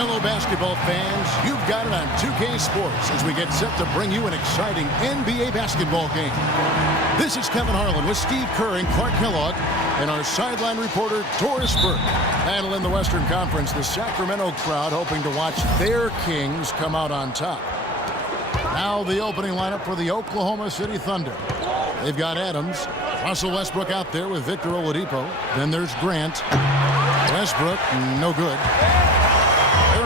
Hello, basketball fans. You've got it on 2K Sports as we get set to bring you an exciting NBA basketball game. This is Kevin Harlan with Steve Kerr and Clark Kellogg and our sideline reporter, Doris Burke. Battle in the Western Conference, the Sacramento crowd hoping to watch their Kings come out on top. Now the opening lineup for the Oklahoma City Thunder. They've got Adams, Russell Westbrook out there with Victor Oladipo. Then there's Grant. Westbrook, no good.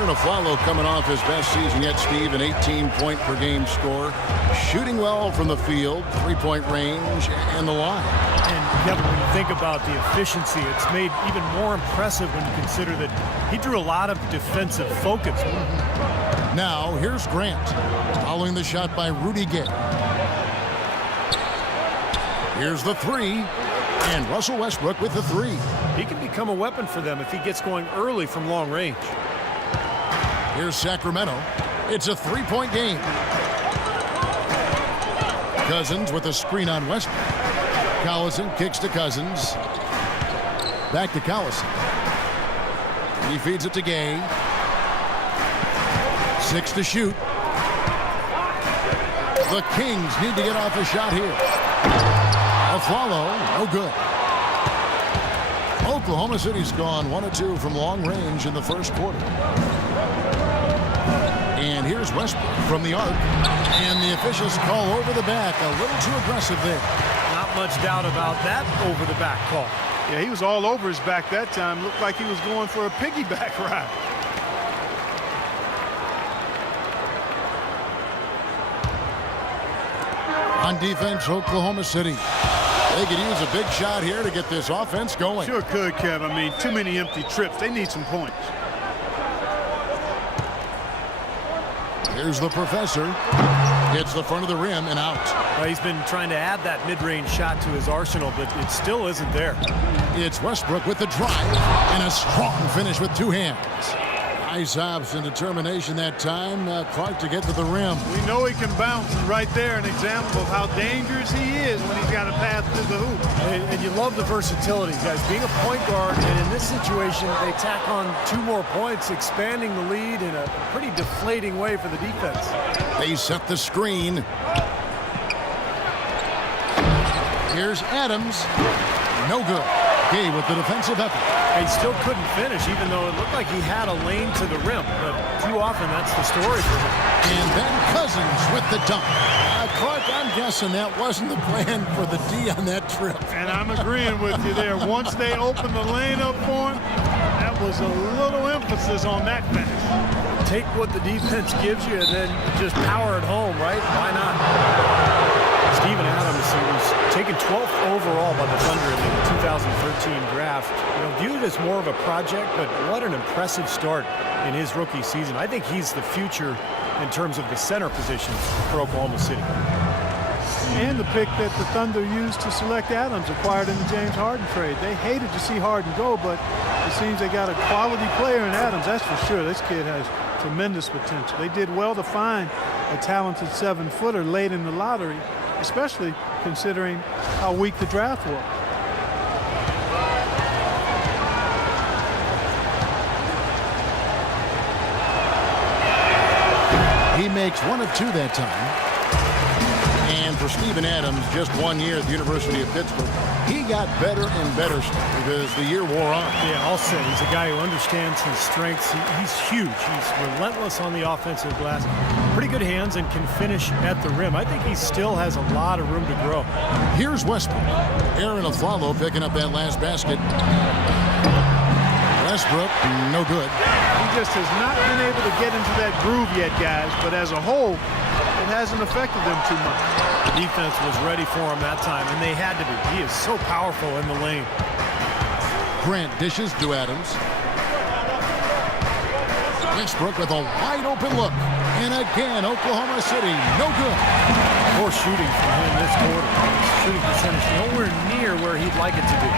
Aflalo coming off his best season yet, Steve, an 18-point-per-game score. Shooting well from the field, three-point range, and the line. And Kevin, when you think about the efficiency, it's made even more impressive when you consider that he drew a lot of defensive focus. Now, here's Grant, following the shot by Rudy Gay. Here's the three, and Russell Westbrook with the three. He can become a weapon for them if he gets going early from long range. Here's Sacramento. It's a three-point game. Cousins with a screen on Westbrook. Collison kicks to Cousins. Back to Collison. He feeds it to Gay. 6 to shoot. The Kings need to get off a shot here. Aflalo, no good. Oklahoma City's gone 1 of 2 from long range in the first quarter. And here's Westbrook from the arc. And the officials call over the back. A little too aggressive there. Not much doubt about that over the back call. Yeah, he was all over his back that time. Looked like he was going for a piggyback ride. On defense, Oklahoma City. They could use a big shot here to get this offense going. Sure could, Kev. I mean, too many empty trips. They need some points. Here's the professor. Hits the front of the rim and out. Well, he's been trying to add that mid-range shot to his arsenal, but it still isn't there. It's Westbrook with the drive and a strong finish with two hands. Nice hops and determination that time. Clark to get to the rim. We know he can bounce, and right there an example of how dangerous he is when he's got a path to the hoop. And you love the versatility, guys. Being a point guard, and in this situation, they tack on 2 more points, expanding the lead in a pretty deflating way for the defense. They set the screen. Here's Adams. No good. Gay with the defensive effort. He still couldn't finish, even though it looked like he had a lane to the rim. But too often, that's the story for him. And then Cousins with the dunk. Clark, I'm guessing that wasn't the plan for the D on that trip. And I'm agreeing with you there. Once they opened the lane up for him, that was a little emphasis on that finish. Take what the defense gives you and then just power it home, right? Why not? Steven Adams, he was taken 12th overall by the Thunder in the 2013 draft. Viewed as more of a project, but what an impressive start in his rookie season. I think he's the future in terms of the center position for Oklahoma City. And the pick that the Thunder used to select Adams, acquired in the James Harden trade. They hated to see Harden go, but it seems they got a quality player in Adams, that's for sure. This kid has tremendous potential. They did well to find a talented 7-footer late in the lottery, especially considering how weak the draft was. He makes 1 of 2 that time. And for Steven Adams, just 1 year at the University of Pittsburgh, he got better and better as the year wore on. Yeah, I'll say he's a guy who understands his strengths. He's huge. He's relentless on the offensive glass. Pretty good hands and can finish at the rim. I think he still has a lot of room to grow. Here's Westbrook. Aaron Aflalo picking up that last basket. Westbrook, no good. He just has not been able to get into that groove yet, guys, but as a whole, it hasn't affected them too much. The defense was ready for him that time, and they had to be. He is so powerful in the lane. Grant dishes to Adams. Westbrook with a wide-open look. And again, Oklahoma City, no good. Poor shooting from him this quarter. His shooting percentage nowhere near where he'd like it to be.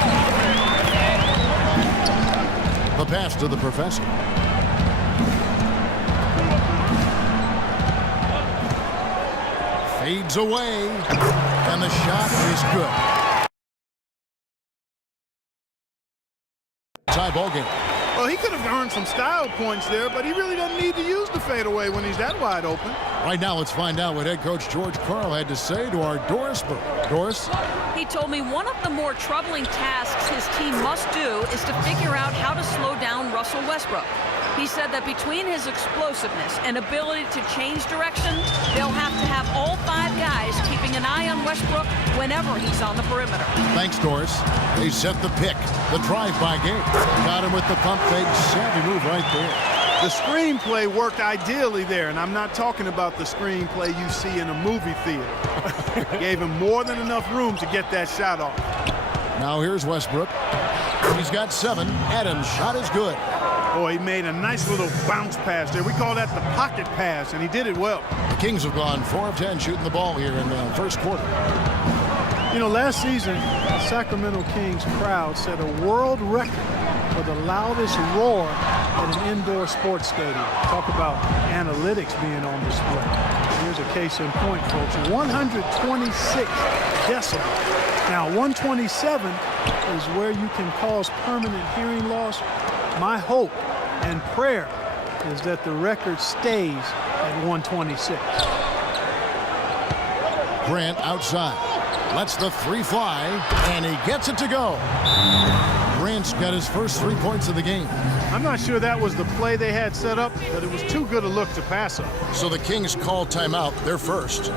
The pass to the professor. Fades away, and the shot is good. Tie ball game. Well, he could have earned some style points there, but he really doesn't need to use the fadeaway when he's that wide open. Right now, let's find out what head coach George Karl had to say to our Doris Burke. Doris? He told me one of the more troubling tasks his team must do is to figure out how to slow down Russell Westbrook. He said that between his explosiveness and ability to change direction, they'll have to have all 5 guys keeping an eye on Westbrook whenever he's on the perimeter. Thanks, Doris. They set the pick, the drive-by game. Got him with the pump fake. Savvy move right there. The screenplay worked ideally there, and I'm not talking about the screenplay you see in a movie theater. Gave him more than enough room to get that shot off. Now here's Westbrook. He's got 7. Adams' shot is good. Boy, he made a nice little bounce pass there. We call that the pocket pass, and he did it well. The Kings have gone 4 of 10 shooting the ball here in the first quarter. You know, last season, the Sacramento Kings crowd set a world record for the loudest roar at an indoor sports stadium. Talk about analytics being on display. Here's a case in point, folks. 126 decibels. Now, 127 is where you can cause permanent hearing loss. My hope and prayer is that the record stays at 126. Grant outside. Lets the 3 fly, and he gets it to go. Grant's got his first 3 points of the game. I'm not sure that was the play they had set up, but it was too good a look to pass up. So the Kings call timeout. They're first.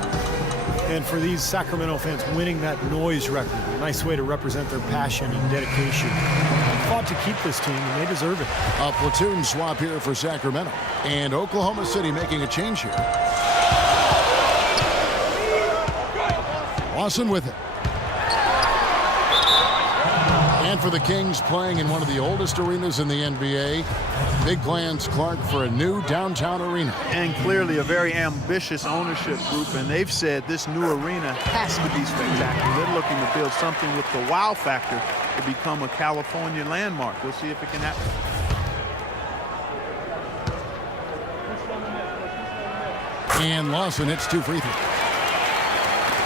And for these Sacramento fans, winning that noise record, a nice way to represent their passion and dedication. Fought to keep this team, and they deserve it. A platoon swap here for Sacramento. And Oklahoma City making a change here. Lawson with it. And for the Kings, playing in one of the oldest arenas in the NBA, big plans, Clark, for a new downtown arena. And clearly a very ambitious ownership group, and they've said this new arena has to be spectacular. They're looking to build something with the wow factor to become a California landmark. We'll see if it can happen. And Lawson hits 2 free throws.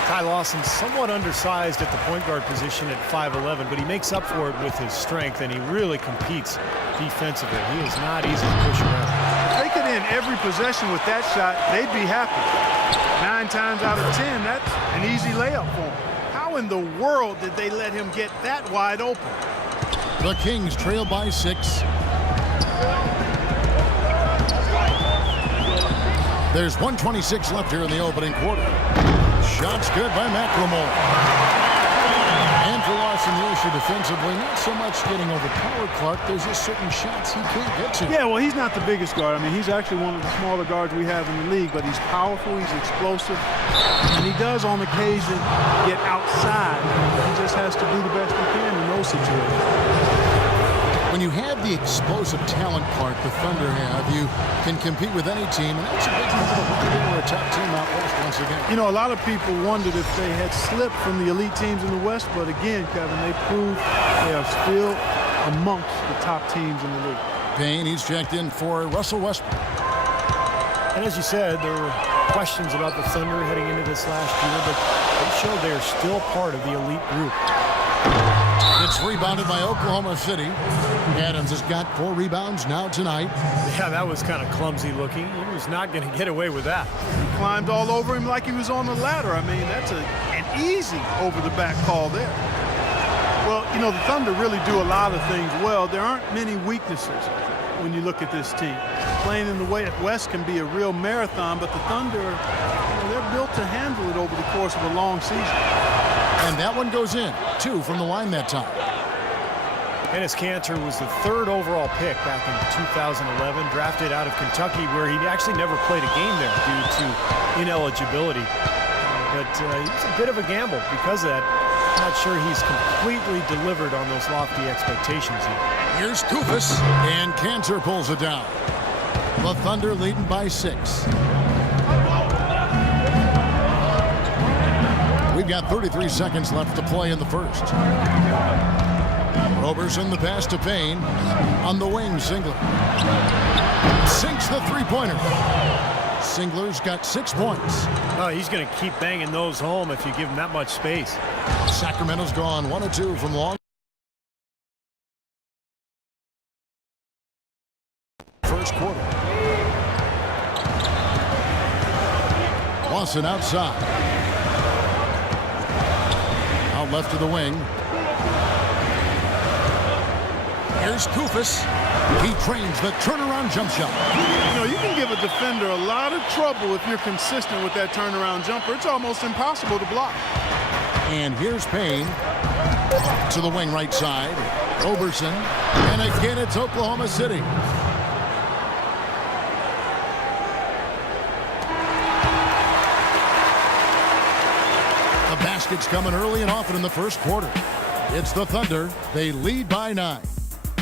Ty Lawson somewhat undersized at the point guard position at 5'11", but he makes up for it with his strength, and he really competes defensively. He is not easy to push around. If they could end every possession with that shot, they'd be happy. 9 times out of 10, that's an easy layup for him. How in the world did they let him get that wide open? The Kings trail by 6. There's 1:26 left here in the opening quarter. Shots good by McLemore. And for Lawson, the issue defensively, not so much getting overpowered, Clark. There's just certain shots he can't get to. Yeah, well, he's not the biggest guard. I mean, he's actually one of the smaller guards we have in the league, but he's powerful, he's explosive, and he does on occasion get outside. He just has to do the best he can in those situations. When you have the explosive talent, Clark, the Thunder have, you can compete with any team, and that's a big part of why they were a top team out west once again. You know, a lot of people wondered if they had slipped from the elite teams in the West, but again, Kevin, they proved they are still amongst the top teams in the league. Payne, he's checked in for Russell Westbrook. And as you said, there were questions about the Thunder heading into this last year, but they showed they are still part of the elite group. It's rebounded by Oklahoma City. Adams has got 4 rebounds now tonight. Yeah, that was kind of clumsy looking. He was not going to get away with that. He climbed all over him like he was on the ladder. I mean, that's an easy over-the-back call there. Well, you know, the Thunder really do a lot of things well. There aren't many weaknesses when you look at this team. Playing in the way at West can be a real marathon, but the Thunder, you know, they're built to handle it over the course of a long season. And that one goes in. 2 from the line that time. Enes Kanter was the 3rd overall pick back in 2011, drafted out of Kentucky, where he actually never played a game there due to ineligibility. But he's a bit of a gamble because of that. I'm not sure he's completely delivered on those lofty expectations yet. Here's Koufos, and Kanter pulls it down. The Thunder leading by 6. We've got 33 seconds left to play in the first. Roberson the pass to Payne. On the wing, Singler. Sinks the 3-pointer. Singler's got 6 points. Oh, he's going to keep banging those home if you give him that much space. Sacramento's gone 1 of 2 from long. Lawson outside. Out left to the wing. Here's Kufis. He trains the turnaround jump shot. You know, you can give a defender a lot of trouble if you're consistent with that turnaround jumper. It's almost impossible to block. And here's Payne to the wing right side. Roberson. And again, it's Oklahoma City. The basket's coming early and often in the first quarter. It's the Thunder. They lead by 9.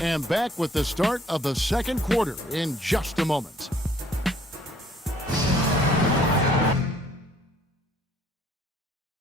And back with the start of the second quarter in just a moment.